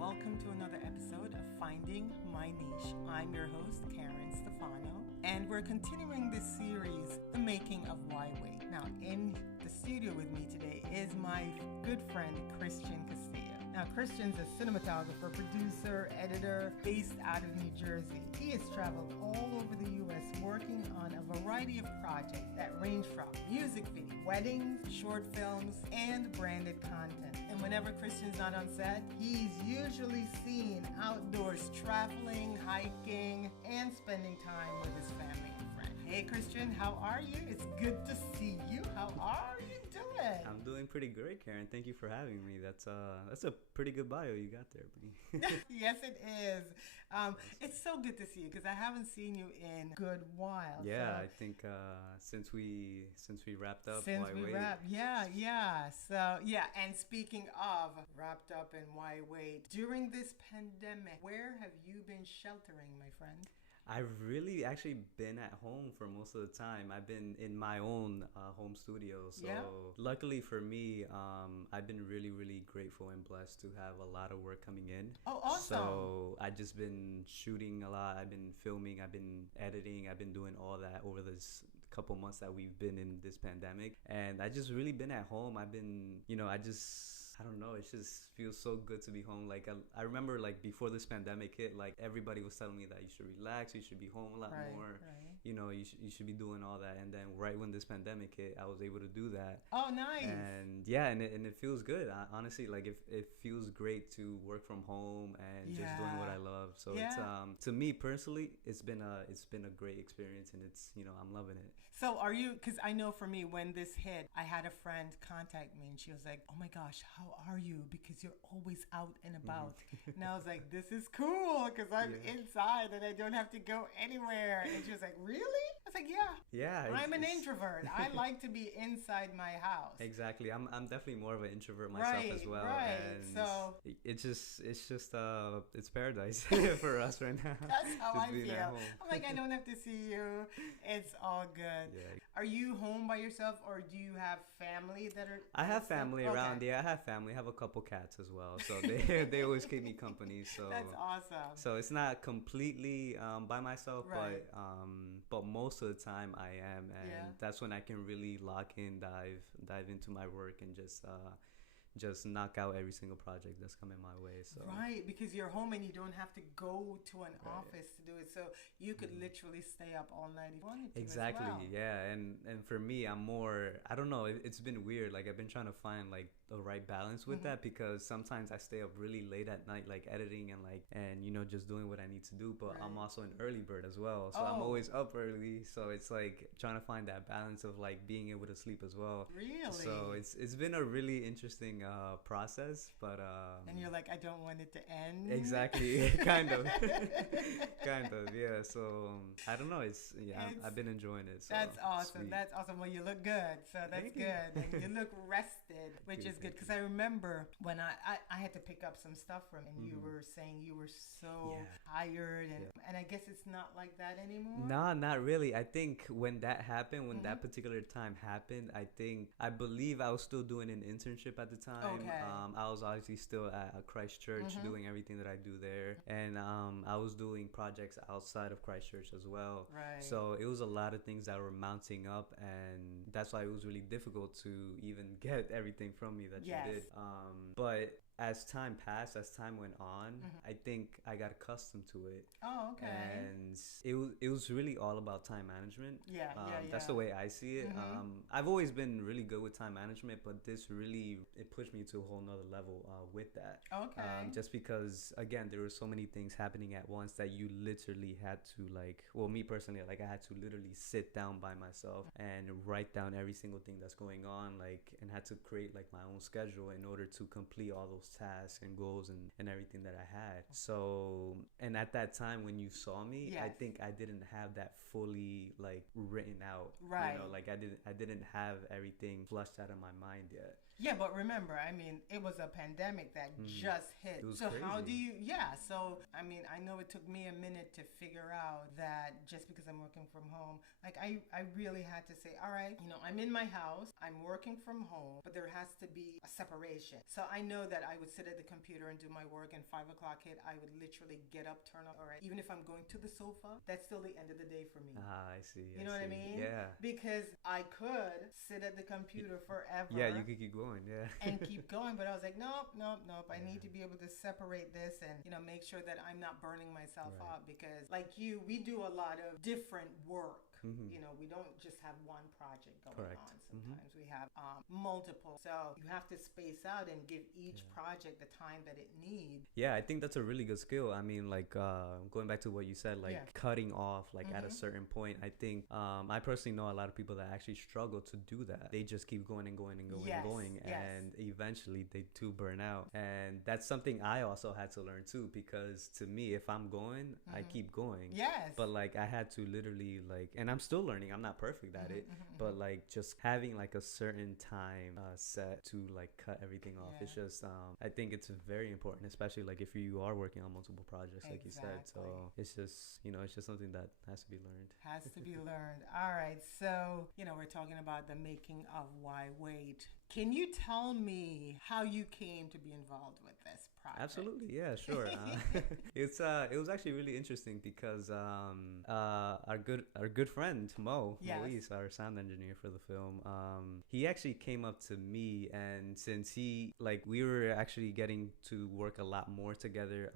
welcome to another episode of Finding My Niche. I'm your host, Karen Stefano, and we're continuing this series, The Making of Why Wait. Now, in the studio with me today is my good friend, Cristian Castillo. Now, Cristian's a cinematographer, producer, editor, based out of New Jersey. He has traveled all over the U.S. working on a variety of projects that range from music video, weddings, short films, and branded content. And whenever Cristian's not on set, he's usually seen outdoors traveling, hiking, and spending time with his family and friends. Hey Cristian, how are you? It's good to see you. How are you doing? I'm doing pretty great, Karen. Thank you for having me. That's a pretty good bio you got there, B. Yes, it is. It's so good to see you because I haven't seen you in a good while. Yeah, so. I think since we wrapped up. Yeah. So yeah, and speaking of wrapped up and why wait, during this pandemic, where have you been sheltering, my friend? I've really actually been at home for most of the time. I've been in my own home studio. So luckily for me, I've been really, really grateful and blessed to have a lot of work coming in. Oh, awesome. So I've just been shooting a lot. I've been filming. I've been editing. I've been doing all that over this couple months that we've been in this pandemic. And I just really been at home. I've been, I don't know, it just feels so good to be home. Like I remember like before this pandemic hit, like everybody was telling me that you should relax, you should be home a lot more. Right. You should be doing all that. And then right when this pandemic hit, I was able to do that. Oh, nice. And yeah, and it feels good. Honestly, like it feels great to work from home and just doing what I love. So it's to me personally, it's been a great experience, and it's I'm loving it. So are you? Because I know for me, when this hit, I had a friend contact me, and she was like, "Oh my gosh, how are you? Because you're always out and about." And I was like, "This is cool because I'm inside and I don't have to go anywhere." And she was like, "Really?" I was like, "Yeah, I'm an introvert. I like to be inside my house." Exactly. I'm definitely more of an introvert myself as well. And so it's just it's paradise for us right now. That's how I feel. I'm like, I don't have to see you. It's all good. Yeah. Are you home by yourself, or do you have family that are? I have family around. Yeah, I have family. I have a couple cats as well, so they always keep me company. So that's awesome. So it's not completely by myself, but most of the time I am, and that's when I can really lock in, dive into my work, and just knock out every single project that's coming my way. So right, because you're home and you don't have to go to an office to do it, so you could literally stay up all night if you wanted to. Exactly. as well. Yeah, and for me, I'm more, I don't know, it's been weird. Like I've been trying to find like the right balance with that, because sometimes I stay up really late at night, like editing and just doing what I need to do, but I'm also an early bird as well, so I'm always up early, so it's like trying to find that balance of like being able to sleep as well. Really? So it's been a really interesting process, but and you're like, I don't want it to end. Exactly. kind of yeah. So I don't know, I've been enjoying it, so that's awesome. sweet. That's awesome. Well, you look good, so that's good. And you look rested, which is good, because I remember when I had to pick up some stuff from, and you were saying you were so tired, and I guess it's not like that anymore. No, not really. I think when that happened, when that particular time happened, I believe I was still doing an internship at the time. Okay. I was obviously still at Christchurch doing everything that I do there, and I was doing projects outside of Christchurch as well. Right. So it was a lot of things that were mounting up, and that's why it was really difficult to even get everything from me that you did. But as time passed, as time went on, I think I got accustomed to it. Oh, okay. And it was really all about time management. That's the way I see it. I've always been really good with time management, but this really, it pushed me to a whole nother level with that. Okay. Just because, again, there were so many things happening at once that you literally had to me personally, I had to literally sit down by myself and write down every single thing that's going on, and had to create my own schedule in order to complete all those tasks and goals and everything that I had. So, and at that time when you saw me, I think I didn't have that fully written out. Right. I didn't have everything flushed out of my mind yet. Yeah, but remember, I mean, it was a pandemic that just hit. It was So crazy. how do you, yeah, so I mean, I know it took me a minute to figure out that just because I'm working from home, like I really had to say, all right, I'm in my house, I'm working from home, but there has to be a separation. So I know that I would sit at the computer and do my work, and 5 o'clock hit, I would literally get up, turn up, all right, even if I'm going to the sofa, that's still the end of the day for me. Ah, I see. You know what I mean? Yeah. Because I could sit at the computer forever. Yeah, you could keep going. Yeah. And keep going, but I was like, nope. I need to be able to separate this and make sure that I'm not burning myself out, because like you, we do a lot of different work. We don't just have one project going on. Sometimes we have multiple. So you have to space out and give each project the time that it needs. Yeah, I think that's a really good skill. I mean, like going back to what you said, like cutting off like at a certain point. I think I personally know a lot of people that actually struggle to do that. They just keep going and going and going and going, and eventually they too burn out. And that's something I also had to learn too, because to me, if I'm going, I keep going. Yes. But like I had to literally like, and I'm still learning. I'm not perfect at it, but like just having like a certain time set to like cut everything off. It's just I think it's very important, especially like if you are working on multiple projects, like you said. So it's just it's just something that has to be learned. Has to be learned. All right. So we're talking about the making of Why Wait. Can you tell me how you came to be involved with this project? Absolutely, yeah, sure. It was actually really interesting because our good friend Moise, our sound engineer for the film, he actually came up to me, and since we were actually getting to work a lot more together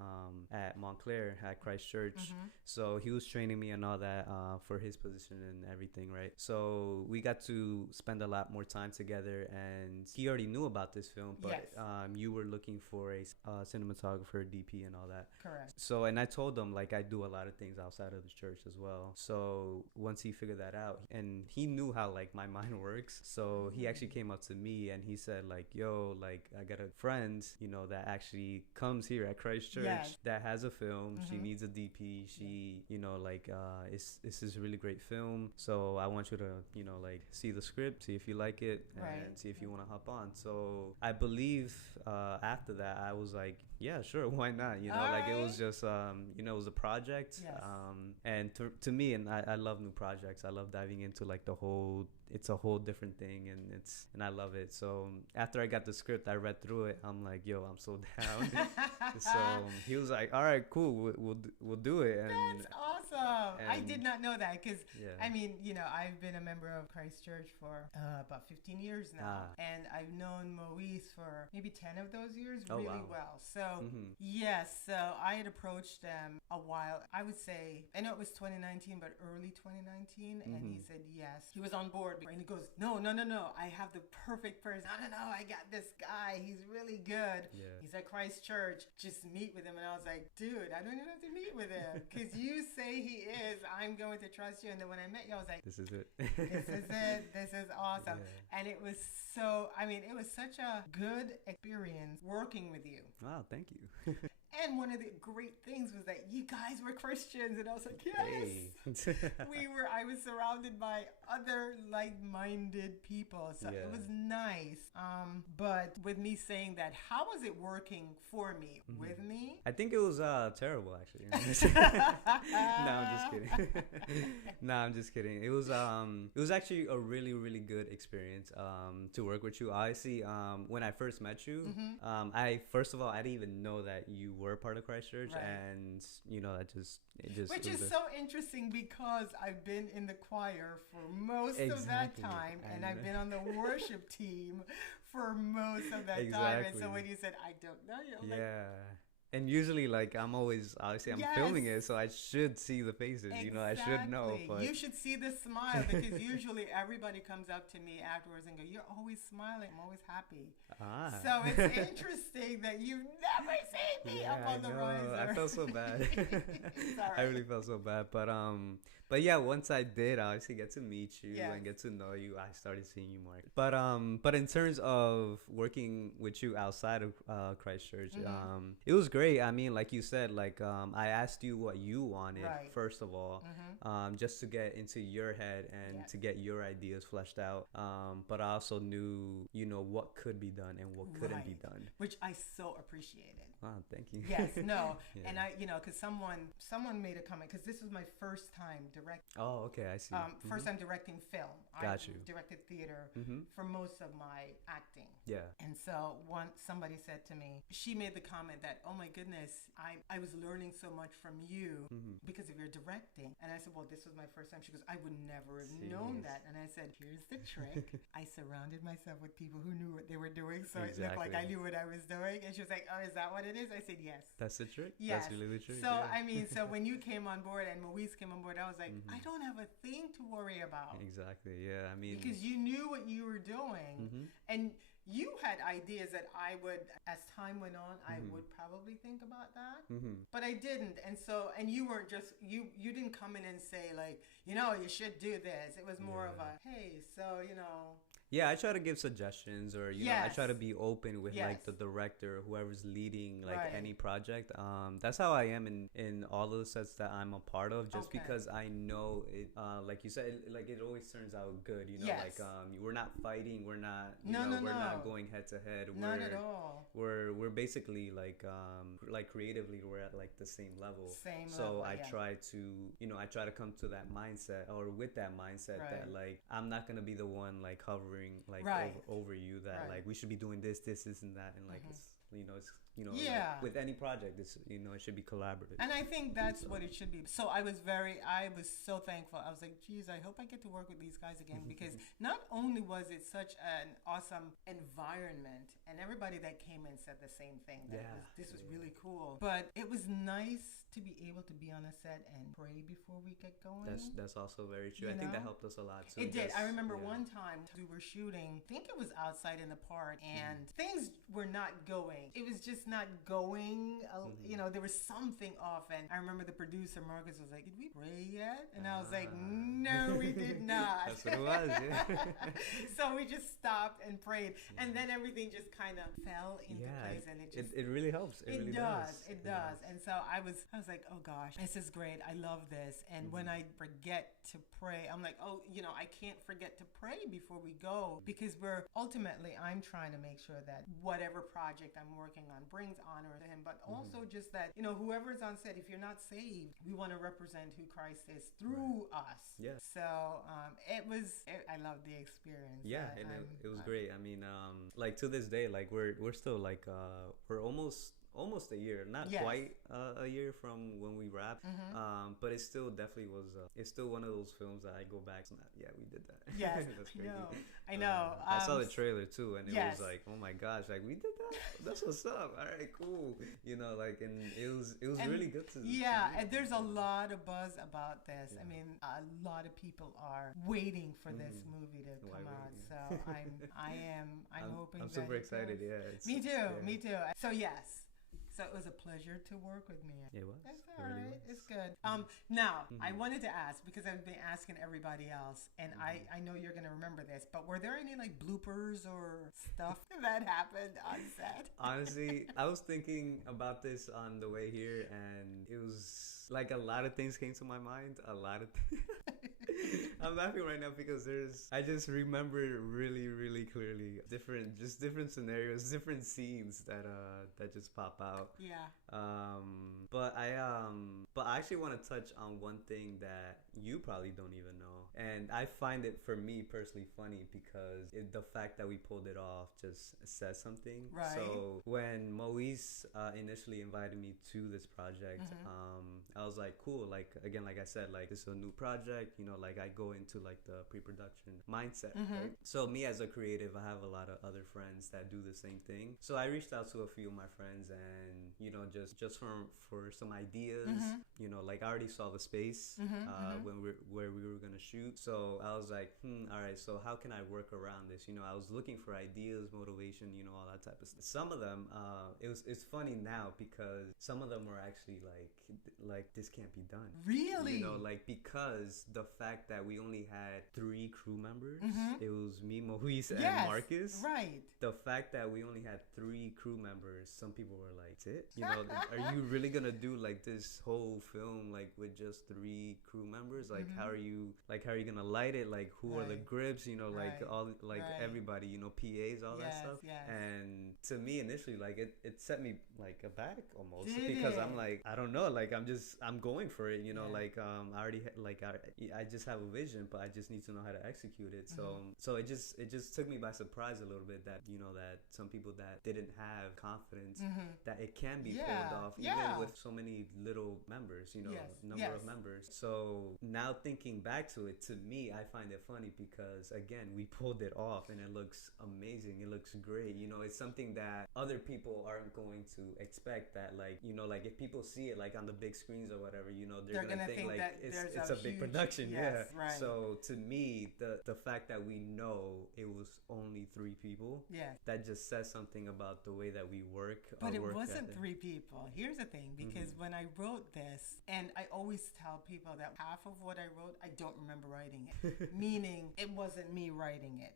at Montclair at Christ Church, so he was training me and all that for his position and everything, right? So we got to spend a lot more time together, and he already knew about this film, but you were looking for a cinematographer, DP, and all that. Correct. So, and I told him like I do a lot of things outside of the church as well. So once he figured that out, and he knew how like my mind works, so he actually came up to me and he said like, yo, like I got a friend, that actually comes here at Christ Church that has a film. She needs a DP. She, this is a really great film. So I want you to, like see the script, see if you like it, and see if you want to hop on. So I believe after that I was like, yeah, sure, why not? It was just it was a project. And to me, and I love new projects. I love diving into like it's a whole different thing, and I love it. So after I got the script, I read through it. I'm like, yo, I'm so down. So he was like, all right, cool, we'll do it. And that's awesome. I did not know that, because I mean, I've been a member of Christ Church for about 15 years now, and I've known Moise for maybe 10 of those years really well. So yes, so I had approached them a while. I would say, I know it was 2019, but early 2019, and he said yes. He was on board, and he goes, no, I have the perfect person. No, I got this guy. He's really good. He's at Christ Church. Just meet with him. And I was like, dude, I don't even have to meet with him, because you say he is. I'm going to trust you. And then when I met you, I was like, this is it. This is it. This is awesome. And it was it was such a good experience working with you. Wow, thank you. And one of the great things was that you guys were Christians, and I was like, yes. I was surrounded by other like-minded people, so it was nice. But with me saying that, how was it working for me? With me? I think it was terrible, actually. No, I'm just kidding. No, I'm just kidding. It was actually a really, really good experience to work with you. Honestly, when I first met you, I didn't even know that you were part of Christ Church, and which is so interesting, because I've been in the choir for most of that time, and I've been on the worship team for most of that time. And so when you said, I don't know you, like, and usually, like, I'm filming it, so I should see the faces, I should know. But you should see the smile, because usually everybody comes up to me afterwards and go, you're always smiling, I'm always happy. So it's interesting that you've never seen me up on the riser. I felt so bad. I really felt so bad. But But yeah, once I did obviously get to meet you Yes. and get to know you, I started seeing you more. But in terms of working with you outside of Christchurch, it was great. I mean, like you said, like I asked you what you wanted Right. first of all, just to get into your head and Yes. to get your ideas fleshed out. But I also knew, you know, what could be done and what couldn't be Right. done. Which I so appreciated. Wow, thank you. Yes, no, Yeah. and I, because someone made a comment, because this was my first time direct, Oh, okay, I see. first time directing film. Got I you. directed theater Mm-hmm. for most of my acting. Yeah. And so somebody said to me, she made the comment that, oh my goodness, I was learning so much from you because of your directing. And I said, well, this was my first time. She goes, I would never have known Serious. that. And I said, here's the trick. I surrounded myself with people who knew what they were doing, so it looked like I Exactly. knew what I was doing. And she was like, oh, is that what it is? I said, yes. That's the trick. Yes. That's really the trick. So, yeah. I mean, so when you came on board and Moise came on board, I was like, I don't have a thing to worry about. Exactly. Yeah. I mean, Because you knew what you were doing. And you had ideas that I would, as time went on, I would probably think about that. But I didn't. And so, and you weren't just, you didn't come in and say, like, you should do this. It was more of a, hey, so, yeah, I try to give suggestions, or I try to be open with Yes. like the director, whoever's leading like Right. any project. That's how I am in all of the sets that I'm a part of, just Okay. because I know it. Like you said, like it always turns out good. Yes. Like we're not fighting, we're not, No, we're no. not going head to head. Not at all. We're basically like creatively we're at like the same level. Same So level, I yeah. try to come to that mindset, or with that mindset that Right. like I'm not gonna be the one like hovering like Right. over you, that Right. like we should be doing this and that, and like it's like, Yeah. with any project it's it should be collaborative. And I think that's what it should be. So I was so thankful. I was like, geez, I hope I get to work with these guys again, because not only was it such an awesome environment, and everybody that came in said the same thing, that this was really cool, but it was nice to be able to be on a set and pray before we get going. That's also very true. I think that helped us a lot too. It did. I remember yeah. one time we were shooting, I think it was outside in the park, and things were not going. It was just not going. There was something off, and I remember the producer, Marcus, was like, did we pray yet? And I was like, no, we did not. That's what it was, yeah. So we just stopped and prayed, and then everything just kind of fell into place, and it really helps. It really does. It does. And so I was like, oh gosh, this is great. I love this. And when I forget to pray, I'm like, oh, I can't forget to pray before we go, because I'm trying to make sure that whatever project I'm working on brings honor to him, but also just that, whoever's on set, if you're not saved, we want to represent who Christ is through us. Yes. So I love the experience. Yeah, and it was great. I mean, like to this day, like we're still like we're almost a year, not quite a year from when we wrapped, but it still definitely was. It's still one of those films that I go back to. Yeah, we did that. Yes, that's crazy. I know. I saw the trailer too, and it yes. was like, oh my gosh, like we did that. That's what's up. All right, cool. And it was really good to. Yeah, and there's a lot of buzz about this. Yeah. I mean, a lot of people are waiting for this movie to come out. So I'm hoping. I'm super excited. Yeah. Me too. Me too. So yes. So it was a pleasure to work with me. It was. That's all right. Really it's good. Now, I wanted to ask, because I've been asking everybody else, and I know you're going to remember this, but were there any like bloopers or stuff that happened on set? Honestly, I was thinking about this on the way here, and it was like a lot of things came to my mind. A lot of I'm laughing right now because I just remember really, really clearly different scenarios, different scenes that just pop out. Yeah. But I actually want to touch on one thing that you probably don't even know, and I find it, for me personally, funny because the fact that we pulled it off just says something. Right. So when Moise initially invited me to this project, I was like, cool. Like again, like I said, like this is a new project. like I go into like the pre-production mindset, right? So me as a creative, I have a lot of other friends that do the same thing. So I reached out to a few of my friends, and you know, just for some ideas. You know, like I already saw the space when where we were gonna shoot. So I was like, all right, so how can I work around this? You know, I was looking for ideas, motivation, you know, all that type of stuff. Some of them, it's funny now because some of them were actually like this can't be done. Really? You know, like because the fact that we only had 3 crew members, it was me, Moise, and Marcus. Right. The fact that we only had 3 crew members, some people were like, "That's it? You know, are you really gonna do like this whole film like with just 3 crew members? Like, how are you gonna light it? Like, who are the grips? You know, like all like everybody, you know, PAs, all that stuff." And to me, initially, like it set me like aback almost because I'm like, I don't know, like I'm going for it, you know, like I already I just have a vision, but I just need to know how to execute it. So it just took me by surprise a little bit that, you know, that some people that didn't have confidence that it can be pulled off even with so many little members, you know, number of members. So now thinking back to it, to me, I find it funny because again, we pulled it off and it looks amazing. It looks great. You know, it's something that other people aren't going to expect, that like, you know, like if people see it like on the big screens or whatever, you know, they're gonna think like it's a big production. Right. So to me, the fact that we know it was only 3 people, that just says something about the way that we work. But it wasn't 3 people. Here's the thing, because when I wrote this, and I always tell people that half of what I wrote, I don't remember writing it, meaning it wasn't me writing it.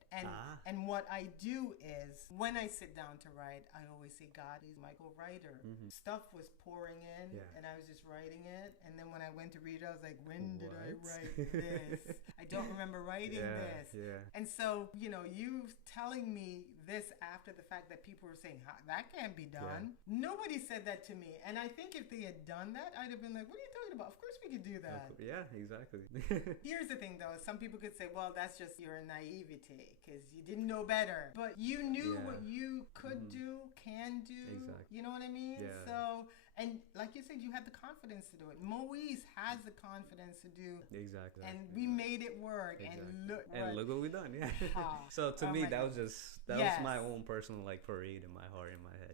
And what I do is when I sit down to write, I always say God is my co-writer. Stuff was pouring in and I was just writing it, and then when I went to read it, I was like, when did I write this? I don't remember writing this. And so, you know, you telling me this after the fact that people were saying, that can't be done. Nobody said that to me. And I think if they had done that, I'd have been like, what are you talking about? Of course we could do that. Yeah, exactly. Here's the thing though, some people could say, well, that's just your naivete because you didn't know better. But you knew what you could do, can do. Exactly. You know what I mean? So, and like you said, you had the confidence to do it. Moise has the confidence to do. Exactly. And we made it work. Exactly. And look what we done. So to me, that was my own personal like parade in my heart, in my head.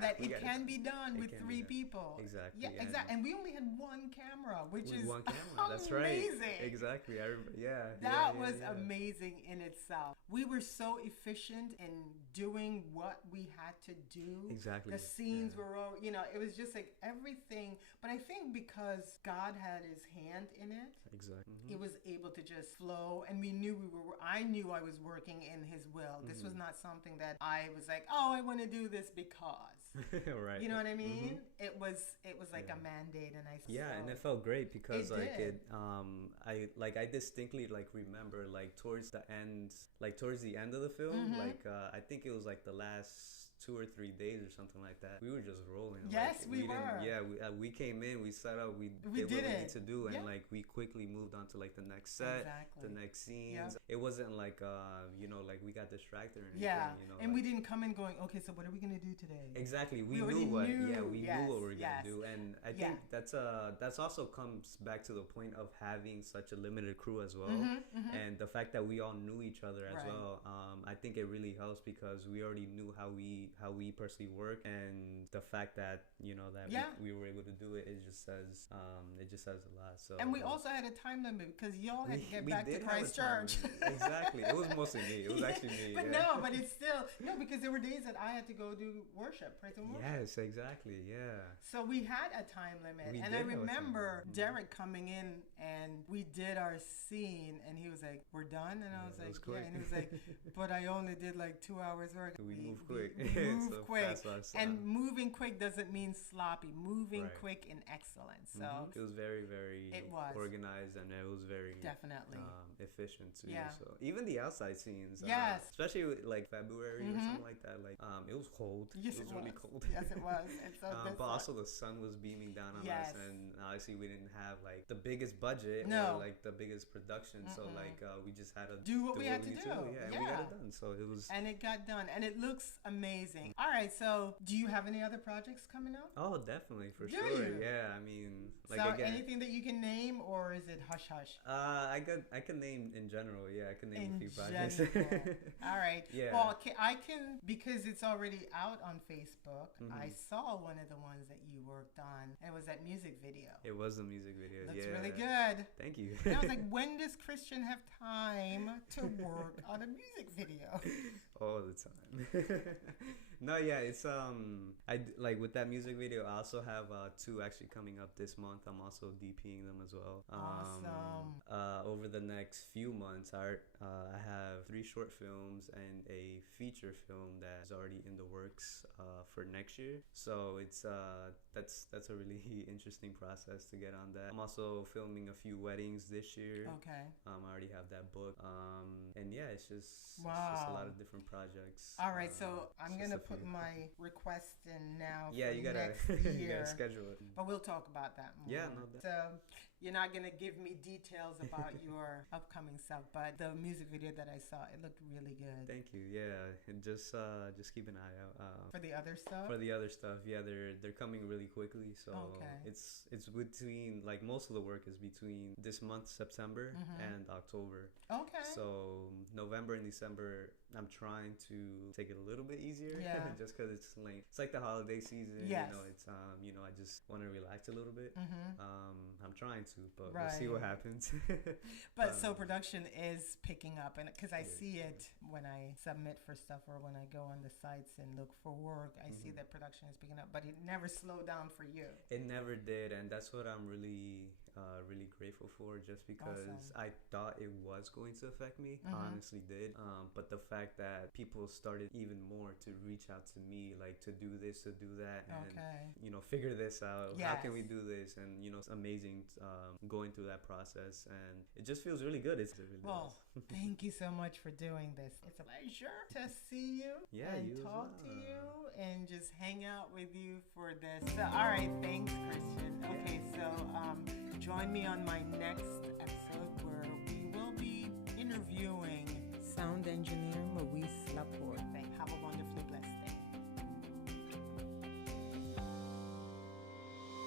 That it can be done with 3 people. Exactly. Yeah, exactly. And we only had 1 camera, which is one camera. That's amazing. Right. Exactly. That was amazing in itself. We were so efficient in doing what we had to do. Exactly. The scenes were all, you know, it was just like everything. But I think because God had his hand in it, it was able to just flow. And I knew I was working in his will. This was not something that I was like, oh, I want to do this because. Right. You know what I mean? It was like a mandate, and and it felt great because I distinctly like remember like towards the end of the film, I think it was like the last 2 or 3 days or something like that. We were just rolling. Yes, we were. We came in, we set up, we did what we need to do, and like we quickly moved on to like the next set, the next scenes. It wasn't like you know, like we got distracted or anything. You know, and we didn't come in going, okay, so what are we gonna do today? Exactly. We knew what we knew what we were gonna do, and I think that's also comes back to the point of having such a limited crew as well, and the fact that we all knew each other as well. I think it really helps because we already knew how we personally work, and the fact that, you know, that we were able to do it, it just says a lot. So, and we also had a time limit because y'all had to get back to Christchurch. Exactly. It was mostly me. It was actually me. But but it's still because there were days that I had to go do worship, praise and worship. Yes, exactly. Yeah. So we had a time limit, and I remember Derek coming in and we did our scene, and he was like, "We're done," and I was like, "Yeah," and he was like, "But I only did like 2 hours work." We move quick. We move quick, and moving quick doesn't mean sloppy. Moving quick in excellence. So it was very, very organized, and it was very definitely efficient too. So even the outside scenes, especially with, like February or something like that, like it was cold. Yes, it was really cold. Yes, it was. And so but also the sun was beaming down on us, and obviously we didn't have like the biggest budget or like the biggest production, so like we just had to do what we had to do. And we got it done. So it was, and it got done, and it looks amazing. amazing. All right, so do you have any other projects coming up? Oh, definitely, for Do sure. you? Yeah, I mean, like So again, anything that you can name, or is it hush hush? I can name in general. Yeah, I can name a In few projects. general. All right. Yeah. Well, I can, because it's already out on Facebook. Mhm. I saw one of the ones that you worked on. It was that music video. It was a music video. Looks yeah. really good. Thank you. And I was like, when does Christian have time to work on a music video? All the time. No, yeah, it's like with that music video. I also have two actually coming up this month. I'm also DPing them as well. Awesome. Over the next few months, I have 3 short films and a feature film that is already in the works for next year. So it's that's a really interesting process to get on that. I'm also filming a few weddings this year. Okay. I already have that book. And yeah, it's just a lot of different projects. All right, so I'm it's going to just a put few. my request in now Yeah, for you gotta next you year. gotta schedule it. But we'll talk about that more. Yeah, no, So you're not going to give me details about your upcoming stuff, but the music video that I saw, it looked really good. Thank you. Yeah, and just keep an eye out For the other stuff? for the other stuff. Yeah, they're coming really quickly. So Okay. it's between, like, most of the work is between this month, September, and October. Okay. So November and December, I'm trying to take it a little bit easier. Yeah. Just because it's like the holiday season. Yes. It's I just want to relax a little bit. Mm-hmm. I'm trying to, but we'll see what happens. But so production is picking up, and because I Yeah. see it when I submit for stuff or when I go on the sites and look for work, I see that production is picking up, but it never slowed down for you. It never did, and that's what I'm really grateful for, just because Awesome. I thought it was going to affect me. Honestly did. But the fact that people started even more to reach out to me, like, to do this, to do that, and figure this out. How can we Yes. do this? And it's amazing going through that process, and it just feels really good. It really Well, does. thank you so much for doing this. It's a pleasure to see you Yeah, and you as talk to well. you and just hang out with you for this. So, all right, thanks, Christian. Okay, so join me on my next